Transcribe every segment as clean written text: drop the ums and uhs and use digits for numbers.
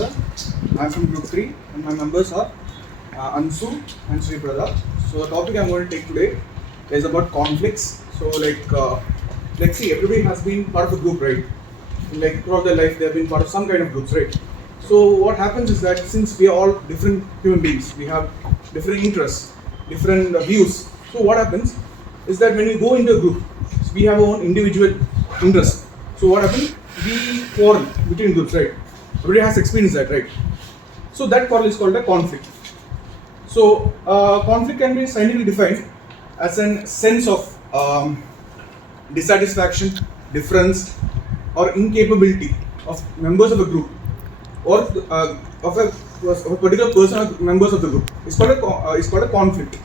I'm from group 3 and my members are Ansu and Sri Prada. So the topic I'm going to take today is about conflicts. So let's see, everybody has been part of a group, right? Like throughout their life they have been part of some kind of groups, right? So what happens is that since we are all different human beings, we have different interests, different views. So what happens is that when we go into a group, we have our own individual interests. So what happens? We quarrel between groups, right? Everybody has experienced that, right? So that quarrel is called a conflict. So conflict can be scientifically defined as a sense of dissatisfaction, difference, or incapability of members of a group or of a particular person or members of the group. It's called a conflict.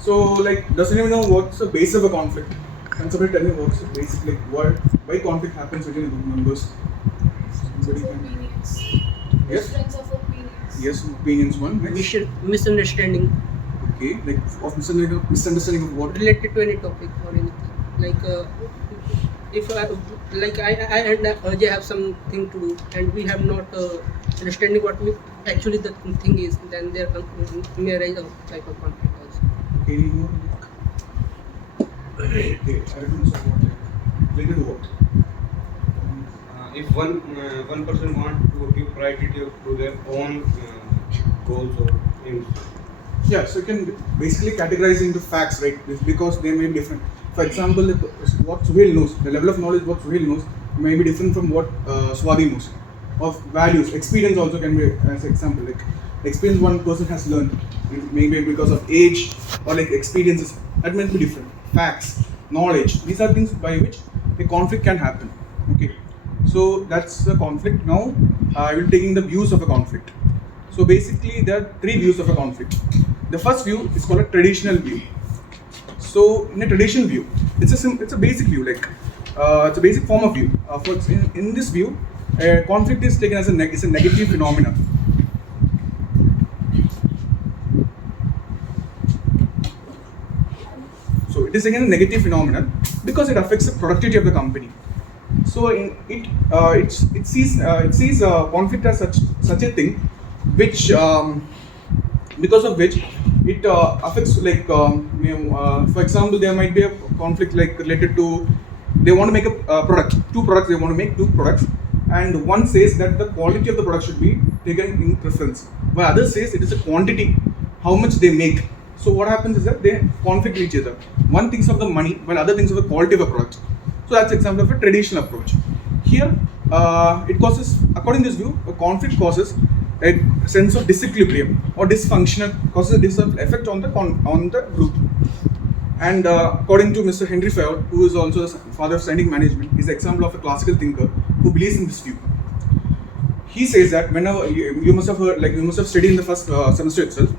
So does anyone know what's the base of a conflict? Can somebody tell me what's the basic, why conflict happens between group members? Opinions. Yes. Difference of opinions. Yes, opinions one. Next. Misunderstanding Okay, of misunderstanding of what? related to any topic or anything. If I and Ajay have something to do and we have not understanding what actually the thing is, then there may arise a type of conflict also. Okay, any more? Okay, I don't know what. Related to what? If one person want to give priority to their own goals or aims. Yeah, so you can basically categorize into facts, right? Because they may be different. For example, what Suhail knows, the level of knowledge what Suhail knows may be different from what Swati knows. Of values, experience also can be as an example. Like experience one person has learned, maybe because of age or experiences, that may be different. Facts, knowledge, these are things by which a conflict can happen. Okay, so that's the conflict. Now I will taking the views of a conflict. So basically there are three views of a conflict. The first view is called a traditional view. So in a traditional view, it's a basic view, it's a basic form of view. In this view, conflict is taken as a negative phenomenon. So it is again a negative phenomenon because it affects the productivity of the company. So it sees conflict as such a thing, which because of which it affects for example, there might be a conflict related to they want to make a product, two products, they want to make two products, and one says that the quality of the product should be taken in preference, while other says it is a quantity, how much they make. So what happens is that they conflict with each other. One thinks of the money while other thinks of the quality of a product. So that's an example of a traditional approach. Here, it causes, according to this view, a conflict causes a sense of disequilibrium or dysfunctional, causes a effect on the group. And according to Mr. Henry Fayol, who is also the father of scientific management, is an example of a classical thinker who believes in this view. He says that whenever you must have heard, you must have studied in the first semester itself,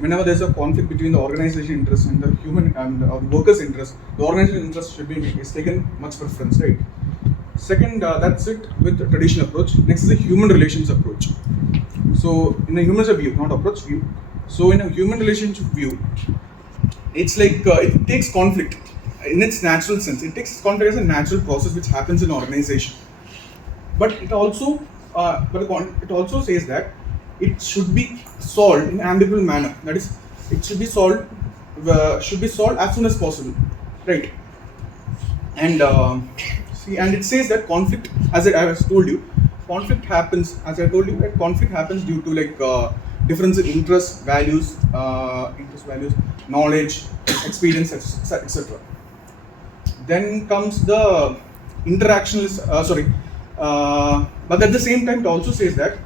whenever there's a conflict between the organization interest and the human and workers' interest, the organization interest is taken much preference, right? Second, that's it with the traditional approach. Next is the human relations approach. So in a human view, not approach, view. So in a human relationship view, it's it takes conflict in its natural sense. It takes conflict as a natural process which happens in an organization. But it also says that it should be solved in an amicable manner. That is, it should be solved as soon as possible, right? And and it says that conflict, as I have told you, conflict happens. As I told you, that conflict happens due to difference in interests, values, knowledge, experience, etc. Then comes the interactionist. But at the same time, it also says that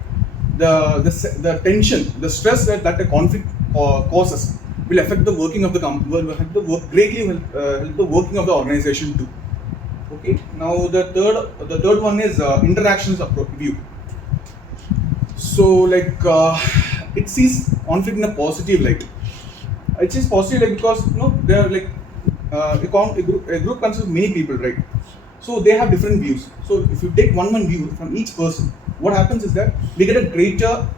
the tension, the stress that a conflict causes will affect the working of the company, will help help the working of the organization too. Okay. Now the third one is interactions view. So it sees conflict in a positive light. It is positive because they are a group consists of many people, right? So they have different views. So if you take one view from each person, what happens is that we get a greater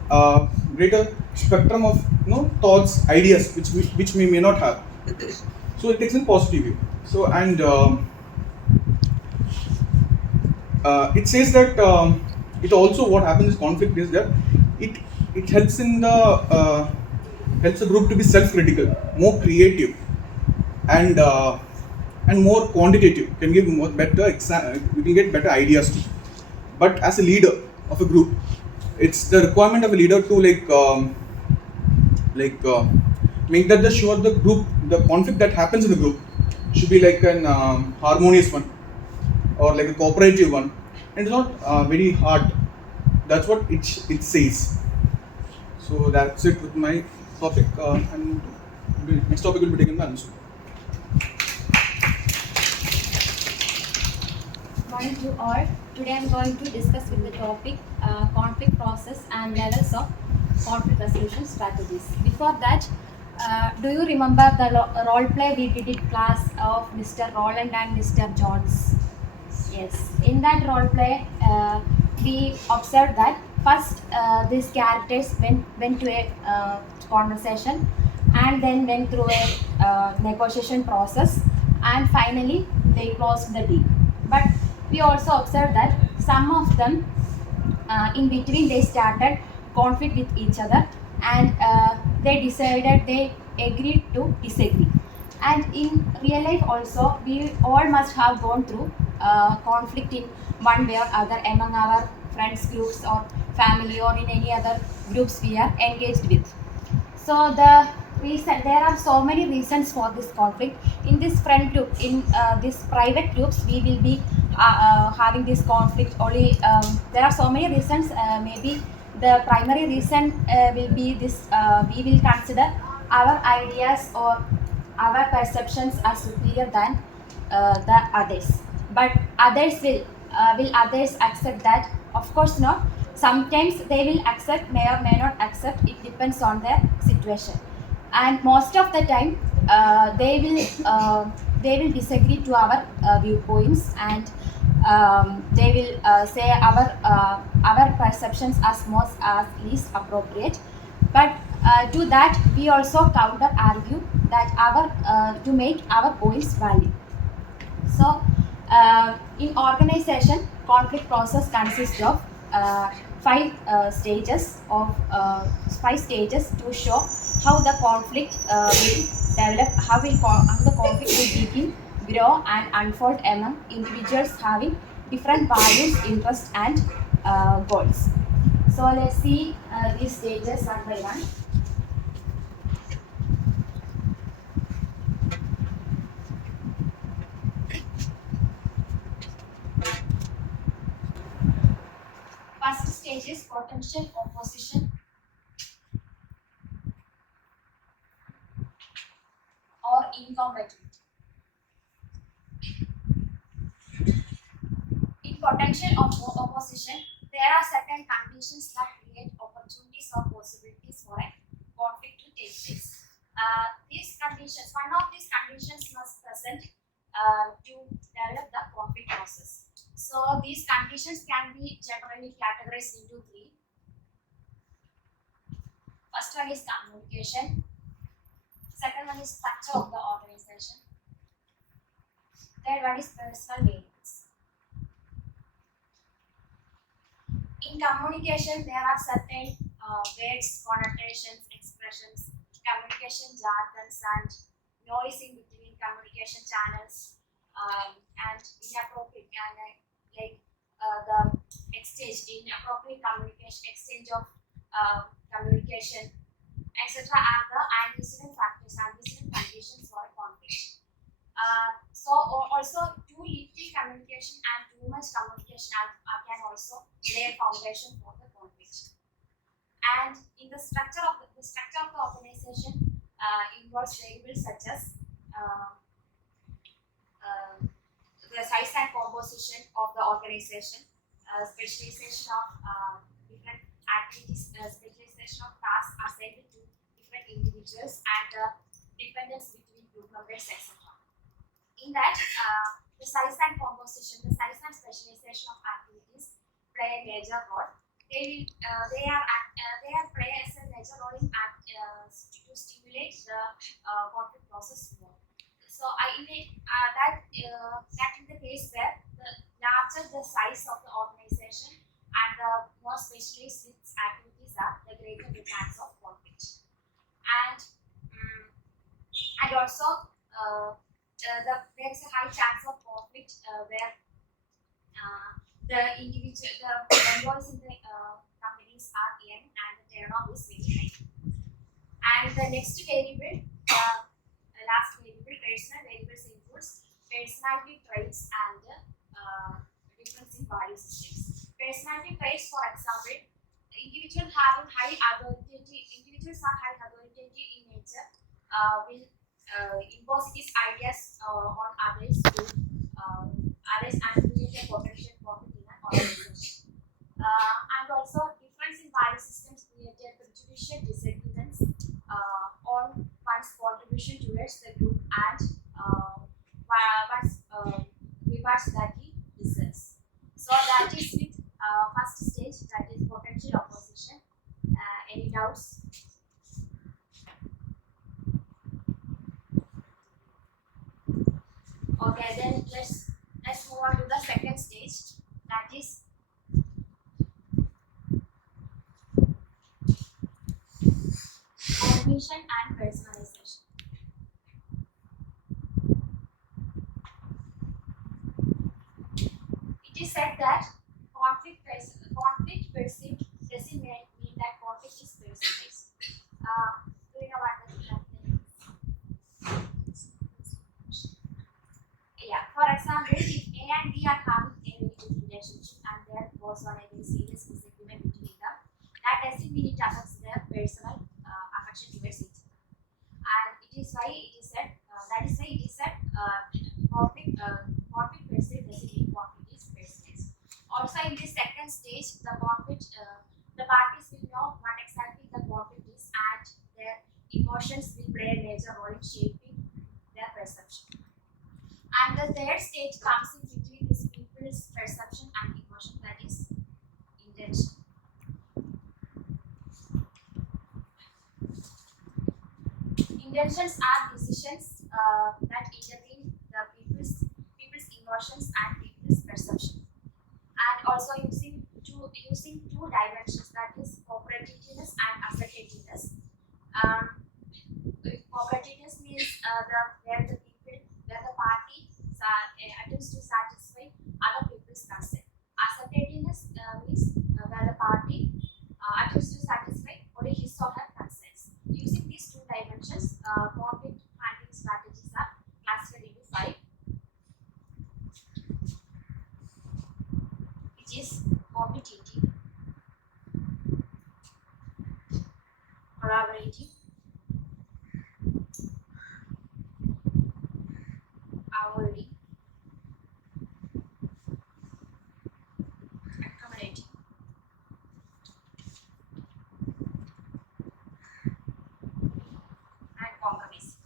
spectrum of thoughts, ideas which we may not have. So it takes in positive view. So and it says that it also what happens is conflict is that it it helps in the helps the group to be self-critical, more creative, and more quantitative. Can give more better we can get better ideas too. But as a leader of a group, it's the requirement of a leader to like make that the sure the conflict that happens in the group should be like an harmonious one or like a cooperative one, and it's not very hard. That's what it says. So that's it with my topic, and the next topic will be taken by Ansu. Morning to all. Today I'm going to discuss with the topic conflict process and levels of conflict resolution strategies. Before that, do you remember the role play we did in class of Mr. Roland and Mr. Jones? Yes. In that role play, we observed that first these characters went to a conversation and then went through a negotiation process, and finally they closed the deal. But we also observed that some of them in between they started conflict with each other, and they agreed to disagree. And in real life also we all must have gone through conflict in one way or other among our friends groups or family or in any other groups we are engaged with. So there are so many reasons for this conflict. In this friend group, in this private groups, we will be having this conflict only. There are so many reasons. Maybe the primary reason will be this. We will consider our ideas or our perceptions as superior than the others. But others will others accept that? Of course not. Sometimes they will accept, may or may not accept. It depends on their situation. And most of the time, they will disagree to our viewpoints, and they will say our perceptions as most as least appropriate. But to that, we also counter argue that our to make our points valid. So, in organization, conflict process consists of five stages to show how the conflict will develop, how the conflict will begin, grow, and unfold among individuals having different values, interests, and goals. So let's see these stages one by one. First stage is potential opposition or incompatibility. In potential opposition, there are certain conditions that create opportunities or possibilities for a conflict to take place. These conditions, one of these conditions must present to develop the conflict process. So these conditions can be generally categorized into three. First one is communication. Second one is structure of the organization. Third one is personal variance. In communication, there are certain words, connotations, expressions, communication jargons, and noise in between communication channels, and inappropriate and the inappropriate communication, exchange of communication, etc. are the antecedent factors, antecedent conditions for a conflict. Also too little communication and too much communication can also lay a foundation for the conflict. And in the structure of the organization involves variables such as the size and composition of the organization, specialization of different activities, specialization of tasks assigned to different individuals, and the dependence between group members, etc. In that, the size and composition, the size and specialization of activities play a major role. They play as a major role in to stimulate the conflict process more. So that in the case where the larger the size of the organization, and the more specialized its activities are, the greater the chance of conflict. And mm, also there is a high chance of conflict where the employees in the companies are young and the turnover is very high. And the next variable, last variable, personal variables includes personality traits and difference in value systems. Personality traits, for example, individuals are high authoritative in nature, will impose his ideas on others and create a potential conflict in an organization. And also difference in value systems created prejudicial disagreements on one's contribution towards the group and one's rewards that he deserves. So that is with first stage, that is potential opposition. Any doubts? Okay, then let's move on to the second stage, that is automation and personalization. It is said that conflict perceived doesn't mean that conflict is personalized. Do you know what does that mean? Yeah, for example, if A and B are having a very good relationship and there goes on a very serious disagreement between them, that doesn't mean it affects their personal affection towards each other. And it is why it is said, that is why it is said conflict perceived doesn't mean conflict is personalized. Also, in this second stage, the parties will know what exactly the conflict is and their emotions will play a major role in shaping their perception. And the third stage comes in between these people's perception and emotion, that is intention. Intentions are decisions that intervene the people's emotions and people's perception. And also using two dimensions, that is cooperativeness and assertiveness. Cooperativeness means where the party attempts to satisfy other people's consent. Assertiveness means where the party attempts to satisfy only his or her concerns. Using these two dimensions, conflict handling strategies are classified into 5, which is competitive, collaborative, avoiding, accommodating, and compromising.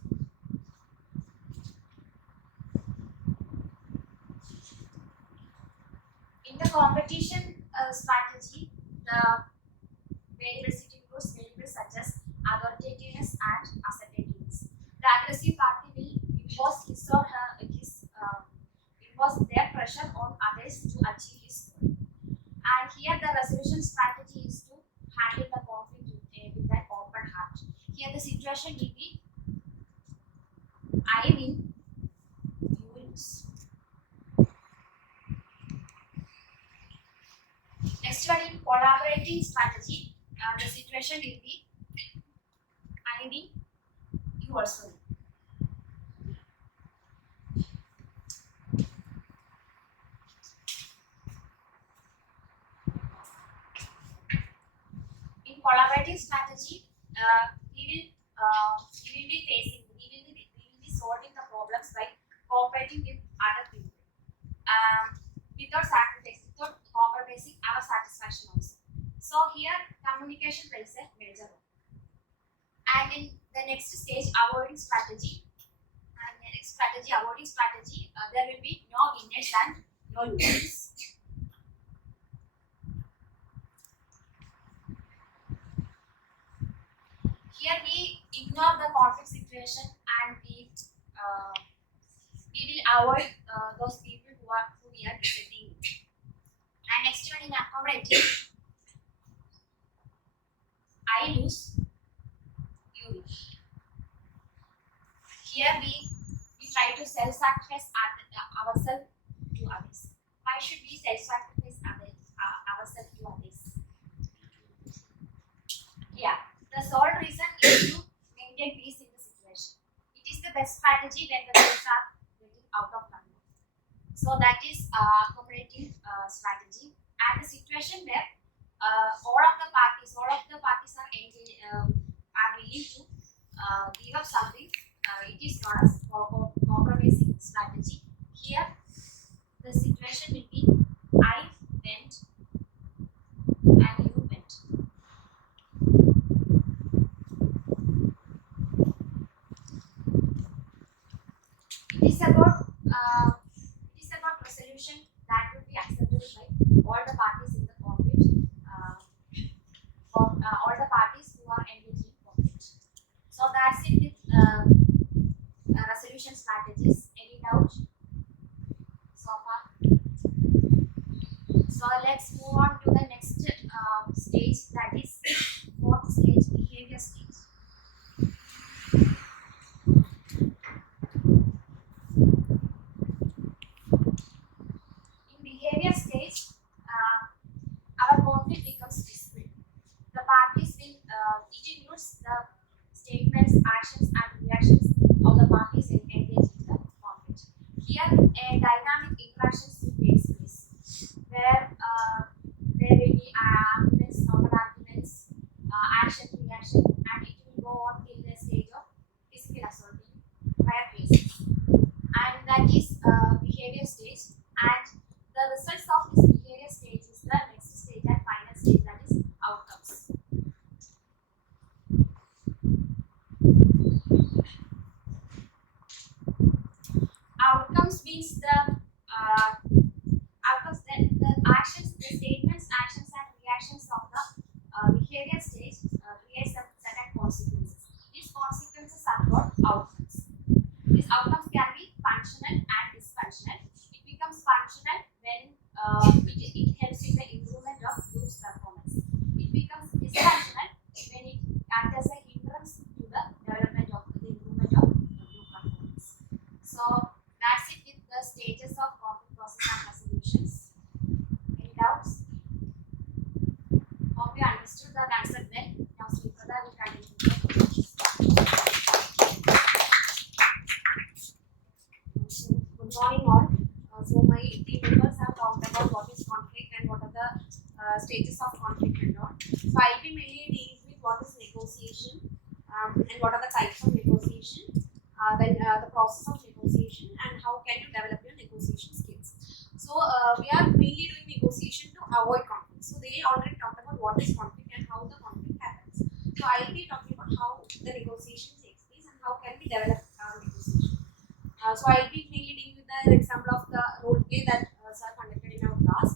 In the competition strategy, the variables includes variables such as authoritativeness and assertiveness. The aggressive party will impose their pressure on others to achieve his goal. And here the resolution strategy is to handle the conflict with an open heart. Here the situation will be I win, you lose. Next one, in collaborating strategy, the situation will be I win, you also win. In collaborative strategy, we will be solving the problems by cooperating with other people, without compromising our satisfaction also. So here communication plays a major role. And in the next stage, avoiding strategy, there will be no winners and no losers. Here we ignore the conflict situation and we will avoid those people who we are disagreeing with. And next one in accommodative, I lose, you win. Here we try to self-sacrifice ourselves to others. Why should we self-sacrifice ourselves to others? Yeah, the sole reason is to maintain peace in the situation. It is the best strategy when the things are getting out of control. So that is cooperative strategy, and the situation where all of the parties are willing to give up something. It is known as compromising strategy. Here, the situation will be I went and you went. It is about resolution that would be acceptable by all the parties in the conflict, all the parties who are engaged in conflict. So that's it with resolution strategies. Any doubt so far? So let's move on to the next stage, that is fourth stage, behavior stage. In behavior stage, our conflict becomes dispute. The parties will, it includes the statements, actions, and reactions of the parties engaged in the conflict. Here, a dynamic interaction takes place, where there will be arguments, counter-arguments, action, reaction, and it will go on till the stage of physical assault in rare cases. And that is behavior stage. And the results of this behavior stage is the next stage and final stage, that is outcomes. Outcomes means the outcomes, the actions, the statements, actions, and reactions of the behavior stage create some certain consequences. These consequences are called outcomes. These outcomes can be functional and dysfunctional. It becomes functional when it helps in the improvement of group's performance. It becomes dysfunctional when it acts as a hindrance to the development of the improvement of group performance. So that's it with the stages of conflict process and resolutions. Any doubts? Hope you understood the concept well. Now Sripada will continue with the questions. So, good morning all. So my team members have talked about what is conflict and what are the stages of conflict and all. So I'll be mainly dealing with what is negotiation and what are the types of negotiation, then the process of negotiation and how can you develop your negotiation skills. So we are mainly doing negotiation to avoid conflict. So they already talked about what is conflict and how the conflict happens. So I'll be talking about how the negotiation takes place and how can we develop negotiation. So I'll be mainly dealing with the example of the role play that sir conducted in our class.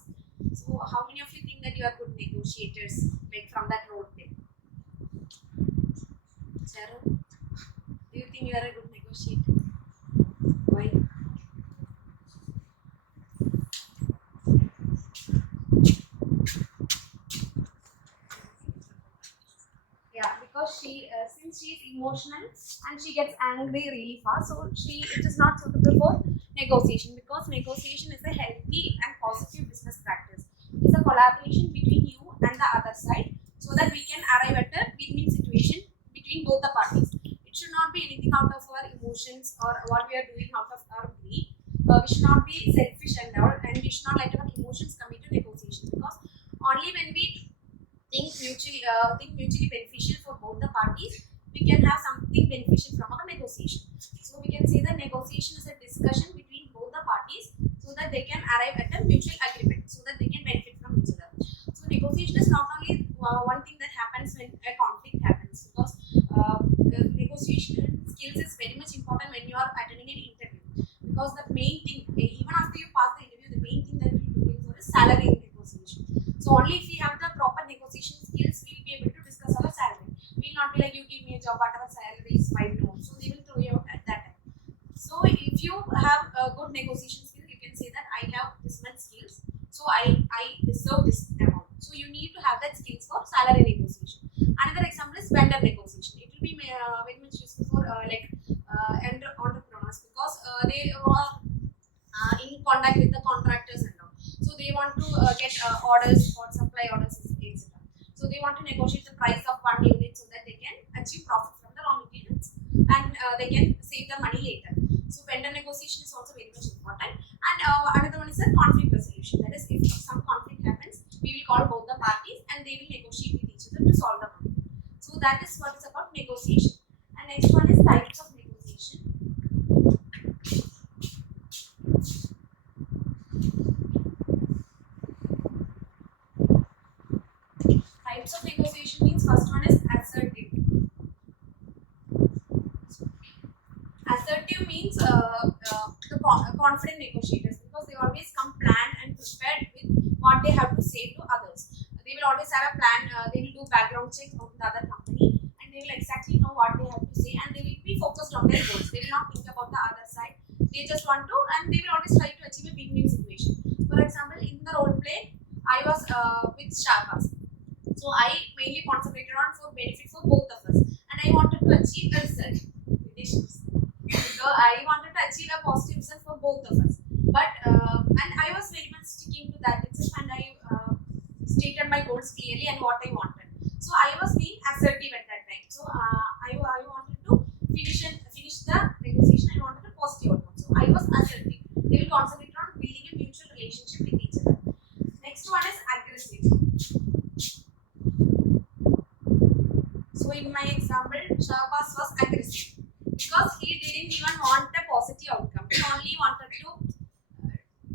So how many of you think that you are good negotiators, like from that role play? Sharon, do you think you are a good negotiator? Why? Yeah, because since she is emotional and she gets angry really fast, so it is not suitable for negotiation, because negotiation is a healthy and positive business practice. It is a collaboration between you and the other side, so that we can arrive at a win-win situation between both the parties. It should not be anything out of our emotions or what we are doing out of our greed. We should not be selfish and all, and we should not let our emotions come into negotiation, because only when we think mutually beneficial for both the parties, we can have something beneficial from our negotiation. So we can say that negotiation is a discussion between both the parties, so that they can arrive at a mutual agreement, so that they can benefit from each other. So negotiation is not only one thing that happens when a conflict happens, because negotiation skills is very much important when you are attending an interview, because the main thing, even after you pass the interview, the main thing that we will be looking for is salary negotiation. So only if we have the proper negotiation skills, we will be able to discuss our salary. We will not be like, you give me a job, whatever salary is fine, no. So they will throw you out at that time. So if you have a good negotiation skill, you can say that I have this much skills, so So I deserve this amount. So you need to have that skills for salary negotiation. Another example is vendor negotiation. It will be very much useful for entrepreneurs, because they are in contact with the contractors and all. So they want to get orders or supply orders, etc. So they want to negotiate the price of one unit so that they can achieve profit from the raw materials, and they can save the money later. So vendor negotiation is also very much important. And another one is a conflict resolution. That is, if some conflict happens, we will call both the parties and they will negotiate with each other to solve the conflict. So that is what is about negotiation. And next one is types of negotiation. Types of negotiation means first one is assertive. Assertive means confident negotiators, because they always come planned and prepared with what they have to say to others. They will always have a plan. They will do background checks on the other company, and they will exactly know what they have to say, and they will be focused on their goals. They will not think about the other side. They just want to, and they will always try to achieve a win-win situation. For example, in the role play, I was with Sharpas. So I mainly concentrated on for benefit for both of us, and I wanted to achieve a result. So I wanted to achieve a positive result for both of us. But and I was very much sticking to that itself, and I stated my goals clearly and what I wanted. So I was being assertive at that time. So I wanted to finish the negotiation. I wanted a positive outcome. So I was assertive. They will concentrate on building a mutual relationship with each other. Next one is aggressive. So in my example, Shabas was aggressive because he didn't even want a positive outcome. He only wanted to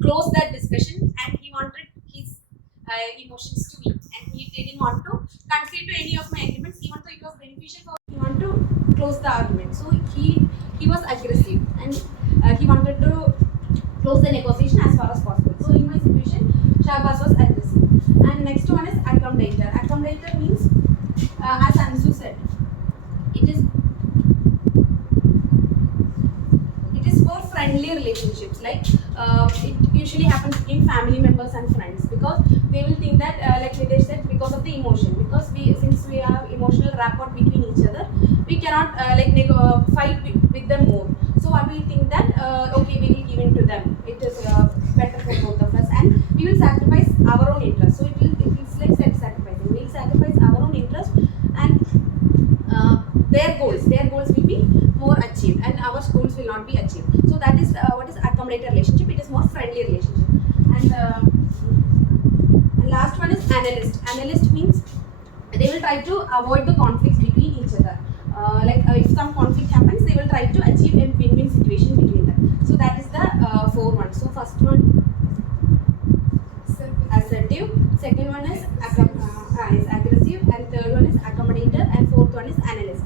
close that discussion, and he wanted his emotions to win, and he didn't want to concede to any of my agreements, even though it was beneficial for him. He wanted to close the argument. So he was aggressive, and he wanted to close the negotiation as far as possible. So in my situation, Shabas was aggressive. And next one is accommodator. Accommodator means, as Ansu said, it is for friendly relationships. Like it usually happens between family members and friends, because they will think that, like Nitesh said, because of the emotion. Because since we have emotional rapport between each other, we cannot fight with them more. So I will think that okay, we will give in to them. It is better for both of us, and we will sacrifice our own interest. So it's like self-sacrificing. We will sacrifice our own interest, and their goals will be more achieved, and our goals will not be achieved. So that is what is accommodator relationship. It is more friendly relationship. And last one is analyst. Analyst means they will try to avoid the conflicts between each other. If some conflict happens, they will try to achieve a win-win situation between them. So that is the 4 ones. So first one, assertive. Second one is aggressive, and third one is accommodator, and fourth one is analyst.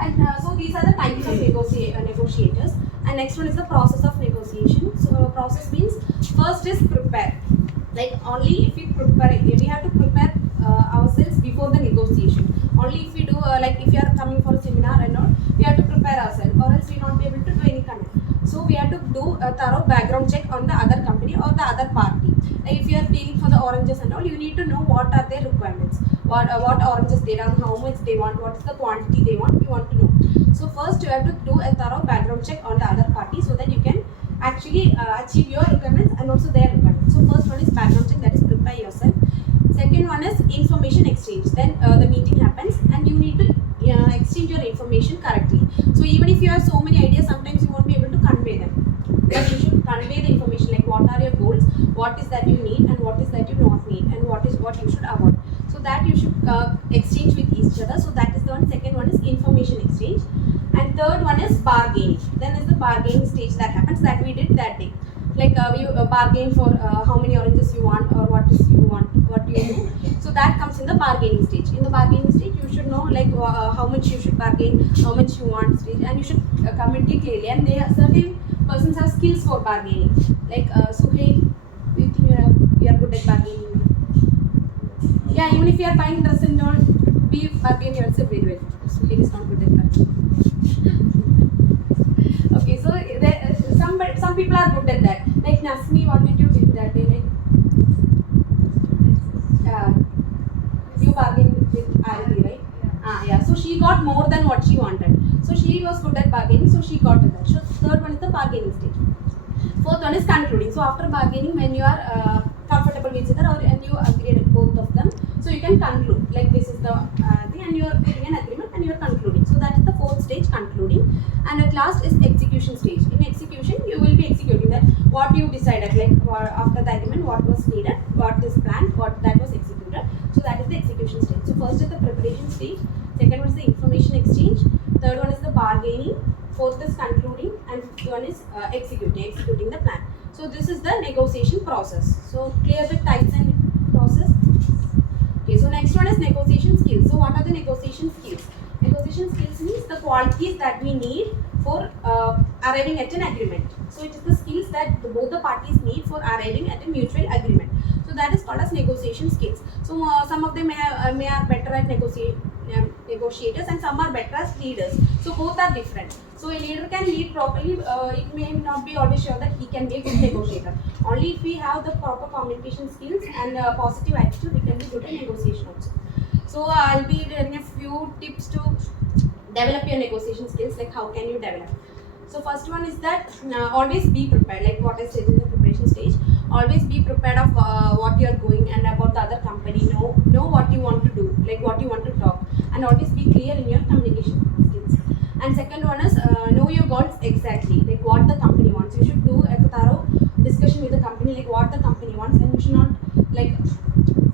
And so these are the types of negotiators. And next one is the process of negotiation. So process means, first is prepare. Like only if we have to prepare ourselves before the negotiation. Only if we do if you are coming for a seminar and all, we have to prepare ourselves, or else we will not be able to do any kind. So we have to do a thorough background check on the other company or the other party. Like if you are dealing for the oranges and all, you need to know what are their requirements, what oranges they want, how much they want, what is the quantity they want. You want to know. So first you have to do a thorough background check on the other party, so that you can actually achieve your requirements and also their requirements. So first one is background check, that is prepare yourself. Second one is information exchange. Then the meeting happens, and you need to exchange your information correctly. So even if you have so many ideas, sometimes you won't be able to convey them. But you should convey the information, like what are your goals, what is that you need, and what is that you don't need, and what is what you should avoid. So that you should exchange with each other. So that is the one. Second one is information exchange. And third one is bargaining. Then is the bargaining stage that happens, that we did that day. Like we bargain for how many oranges you want, or what you do. So that comes in the bargaining stage. In the bargaining stage, you should know how much you should bargain, how much you want stage, and you should communicate clearly. And certain persons have skills for bargaining. Like Suhail, do you think you are good at bargaining? Yeah, even if you are buying dress and all, we bargain yourself very well. Suhail is not good at bargaining. Okay, so some people are good at that. Like Nasmi, what did you do that day? Like So she got more than what she wanted. So she was good at bargaining, so she got that. So third one is the bargaining stage. Fourth one is concluding. So after bargaining, when you are comfortable with each other, or and you agreed with both of them, so you can conclude. Like this is the thing, and you are putting an agreement, and you are concluding. So that is the fourth stage, concluding. And at last is execution stage. In execution, you will be executing that what you decided, like after the agreement, what was needed, what is planned, what that was executed. So that is the execution stage. So first is the preparation stage. Second one is the information exchange. Third one is the bargaining. Fourth is concluding, and fifth one is executing the plan. So this is the negotiation process. So clear the types and process. Okay, so next one is negotiation skills. So what are the negotiation skills? Negotiation skills means the qualities that we need for arriving at an agreement. So it is the skills that both the parties need for arriving at a mutual agreement. So that is called as negotiation skills. So some of them may are better at negotiators, and some are better as leaders. So both are different. So a leader can lead properly. It may not be always sure that he can be a good negotiator. Only if we have the proper communication skills and positive attitude, we can be good at negotiation also. So I'll be sharing a few tips to develop your negotiation skills. Like how can you develop? So first one is that always be prepared. Like what I said in the preparation stage, always be prepared of what you are going and about the other company. Know what you want to do, like what you want to talk, and always be clear in your communication skills. And second one is know your goals exactly, like what the company wants. You should do a thorough discussion with the company, like what the company wants, and you should not like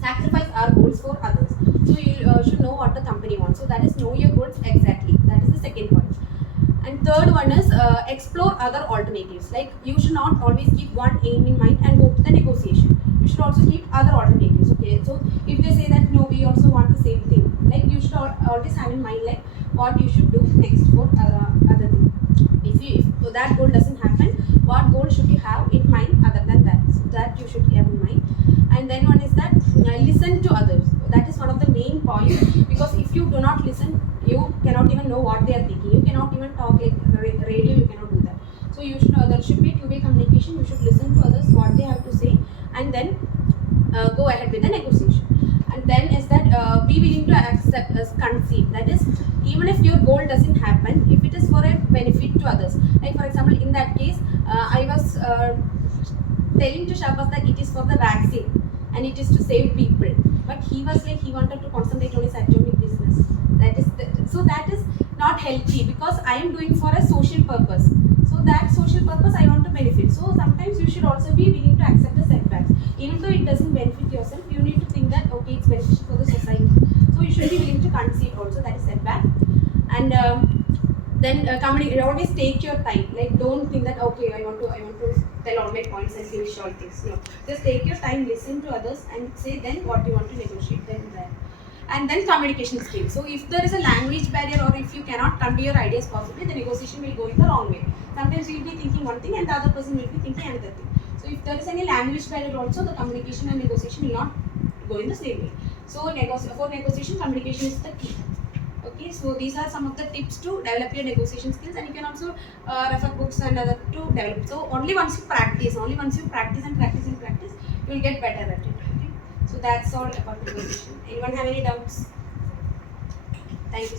sacrifice our goals for others. So you should know what the company wants. So that is know your goals exactly. That is the second point. And third one is explore other alternatives. Like you should not always keep one aim in mind and go to the negotiation. You should also keep other alternatives. Okay, so if they say that no, we also want the same thing, like you should always have in mind like what you should do next for other thing. If that goal doesn't happen, what goal should you have in mind other than that? So that you should have in mind. And then one is that listen to others. That is one of the main points, because if you do not listen, you cannot even know what they are thinking. You cannot even talk like radio. You cannot do that. So you should there should be two-way communication. You should listen to others what they have to say, and then go ahead with the negotiation. And then is that be willing to accept as concede. That is, even if your goal doesn't happen, if it is for a benefit to others. Like for example, in that case, I was telling to Shabas that it is for the vaccine and it is to save people. But he was like he wanted to concentrate on his atomic business. So that is not healthy, because I am doing for a social purpose. So that social purpose I want to benefit. So sometimes you should also be willing to accept the setbacks. Even though it doesn't benefit yourself, you need to think that okay, it's beneficial for the society. So you should be willing to concede also, that is setback. And then always take your time. Like don't think that okay, I want to tell all my points and finish all things. No, just take your time, listen to others, and say then what you want to negotiate. Then that. And then communication skills. So if there is a language barrier, or if you cannot convey your ideas possibly, the negotiation will go in the wrong way. Sometimes you will be thinking one thing and the other person will be thinking another thing. So if there is any language barrier also, the communication and negotiation will not go in the same way. So for negotiation, communication is the key. Okay, so these are some of the tips to develop your negotiation skills, and you can also refer books and other to develop. So only once you practice and practice, you will get better at it. Okay? So that's all about negotiation. Anyone have any doubts? Thank you.